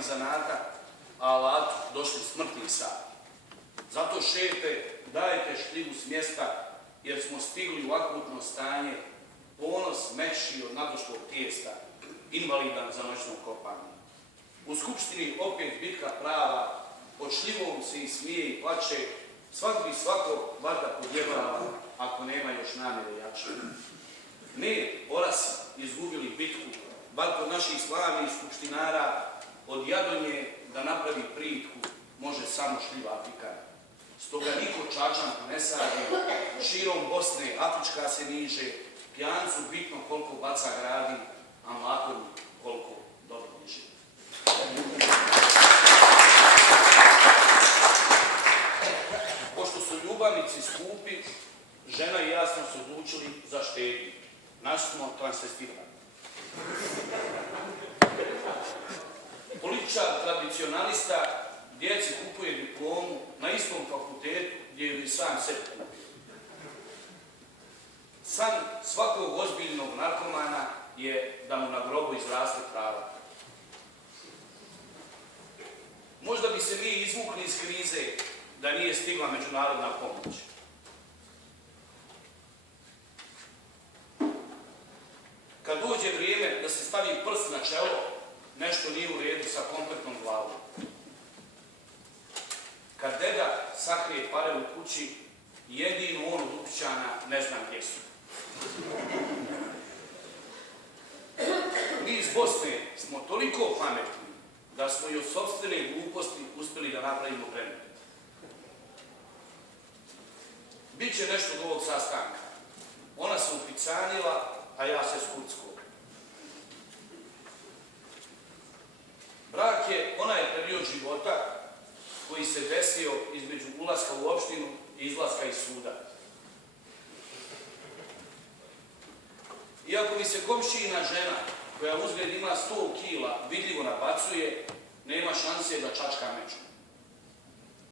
ni zanata, a alatu došli smrtni sati. Zato šefe, dajte šljivu s mjesta, jer smo stigli u akutno stanje, ponos mekši od nadošlog tijesta, invalidan za noćno kopanje. U skupštini opet bitka prava, pod šljivom se i smije i plače, svak bi svako valjda podjebala, ako nema još namjere jače. Ne, orasi, izgubili bitku, bar kod naših slavnih skupštinara, od Jadonje da napravi pritku može samo šljiva Afrikana. Stoga niko Čačanku ne sadi, širom Bosne Afrička se niže, pijancu bitno koliko baca gradi, a mlakovi koliko dobro diže. Pošto su ljubavnici skupi, žena i ja smo se odlučili za štednju. Naši smo transvestirani. Političar tradicionalista djeci kupuje diplomu na istom fakultetu gdje ju i sam sebi kupi. San svakog ozbiljnog narkomana je da mu na grobu izraste trava. Možda bi se mi izvukli iz krize da nije stigla međunarodna pomoć. Kad dođe vrijeme da se stavi prst na čelo, nešto nije u redu sa kompletnom glavom. Kad deda sakrije pare u kući, jedino on od ukućana ne zna gdje su. Mi iz Bosne smo toliko pametni da smo i od sopstvene gluposti uspjeli da napravimo predmet. Biće nešto od ovog sastanka. Ona se upicanila, a ja se skuckao. Brak je onaj period života koji se desio između ulaska u opštinu i izlaska iz suda. Iako mi se komšijina žena, koja uzgled ima 100 kila, vidljivo nabacuje, nema šanse da čačka meču.